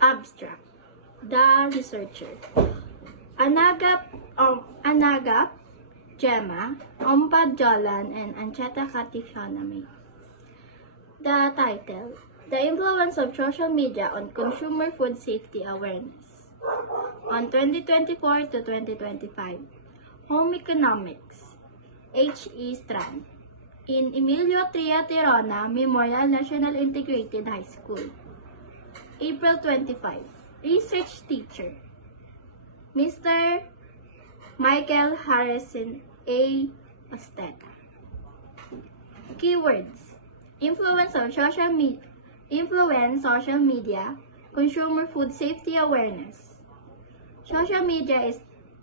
Abstract. The researcher. Anagap Gemma, Ompad Jolan, and Ancheta Katifaname. The title. The influence of social media on consumer food safety awareness. On 2024 to 2025. Home Economics. H.E. Strand. In Emilio Triaterona Memorial National Integrated High School. April 25. Research teacher. Mr. Michael Harrison A. Osteta. Keywords. Influence social media, consumer food safety awareness. Social media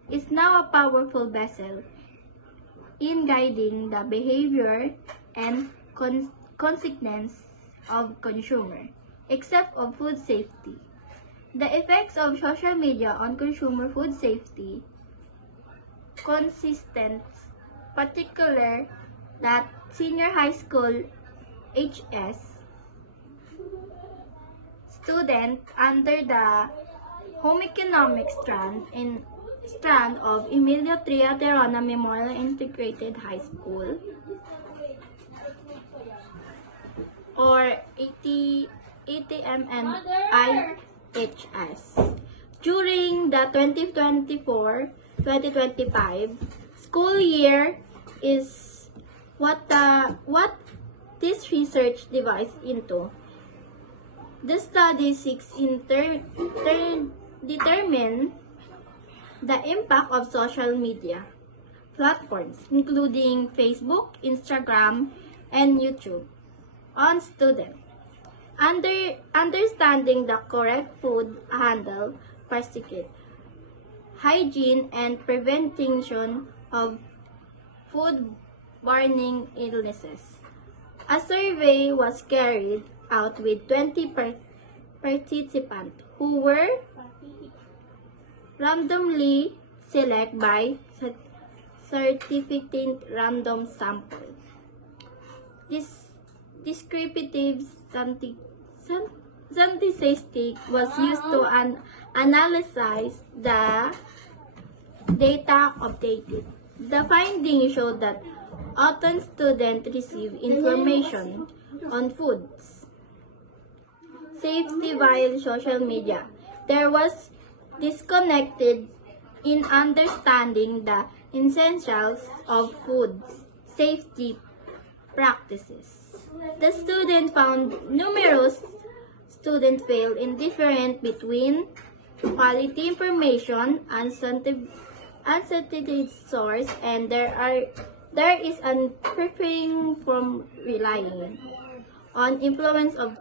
is now a powerful vessel in guiding the behavior and consequence of consumer, except of food safety. The effects of social media on consumer food safety consistent, particular that senior high school HS student under the Home Economics strand of Emilio Triaterona Memorial Integrated High School or ATMNIHS. During the 2024-2025 school year is what this research divides into. The study seeks determine the impact of social media platforms, including Facebook, Instagram, and YouTube, on students. Understanding the correct food handle, practice, hygiene, and prevention of food-borne illnesses. A survey was carried out with 20 participants who were randomly selected by certificate random sample. This descriptive statistic was used to analyze the data updated. The findings showed that often students receive information on foods safety via social media. There was disconnected in understanding the essentials of food safety practices. The student found numerous students fail in difference between quality information and uncertainty source, and there is an preferring from relying on influence of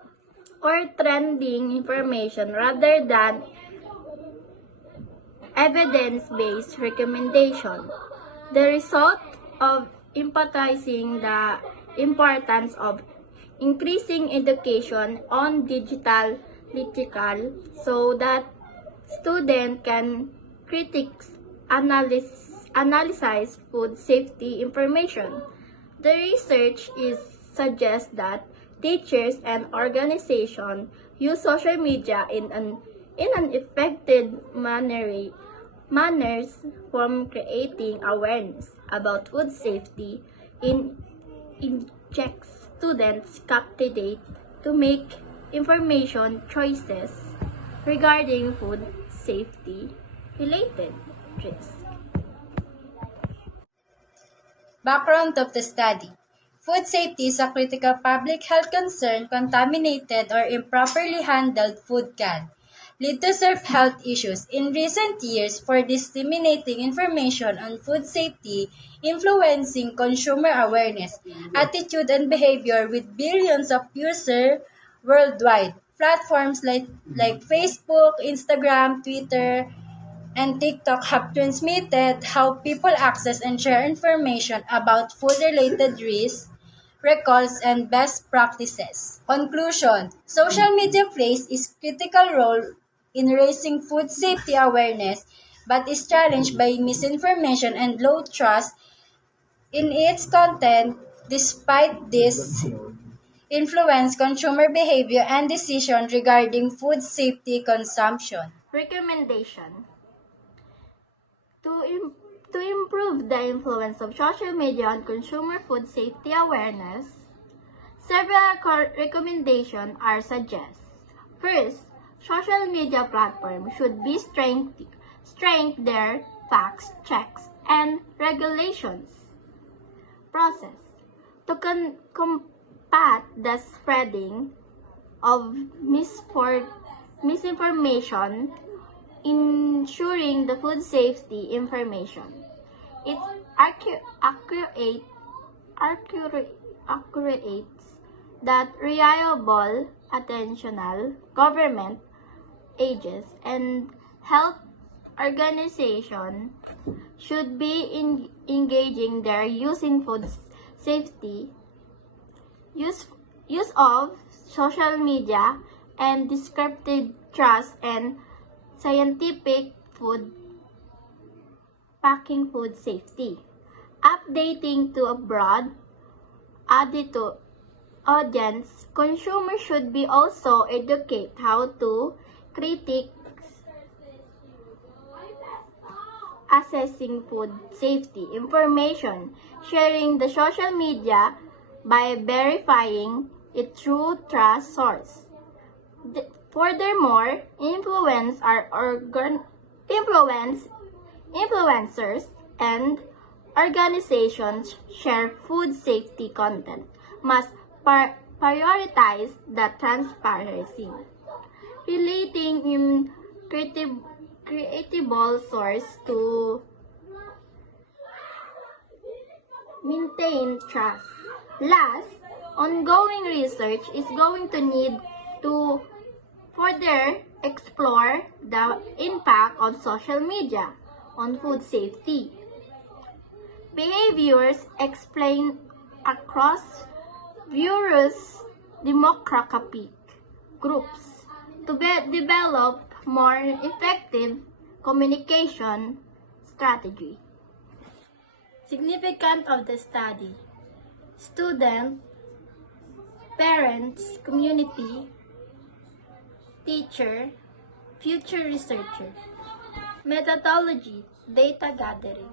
or trending information rather than evidence-based recommendation. The result of emphasizing the importance of increasing education on digital literacy so that students can analyze food safety information. The research suggests that teachers and organizations use social media in an effective manners from creating awareness about food safety injects students captivate to make information choices regarding food safety related risks. Background of the study. Food safety is a critical public health concern. Contaminated or improperly handled food can lead to severe health issues. In recent years, for disseminating information on food safety, influencing consumer awareness, attitude, and behavior with billions of users worldwide. Platforms like Facebook, Instagram, Twitter, and TikTok have transmitted how people access and share information about food-related risks, recalls, and best practices. Conclusion: social media plays a critical role in raising food safety awareness, but is challenged by misinformation and low trust in its content. Despite this, influence consumer behavior and decision regarding food safety consumption. Recommendation. To improve the influence of social media on consumer food safety awareness, several recommendations are suggested. First, social media platforms should be strengthen their facts checks and regulations process to combat the spreading of misinformation, ensuring the food safety information. It accurates that reliable attentional government agencies and health organizations should be engaging their using food safety, use of social media, and descriptive trust and scientific food packing food safety. Updating to a broad audience, consumers should be also educate how to critique assessing food safety information, sharing the social media by verifying it through trust source. Furthermore, influencers and organizations share food safety content must prioritize the transparency, relating in creatable source to maintain trust. Last, ongoing research is going to need to further explore the impact of social media on food safety. Behaviors explained across various demographic groups to develop more effective communication strategy. Significance of the study: student, parents, community, teacher, future researcher. Methodology: data gathering.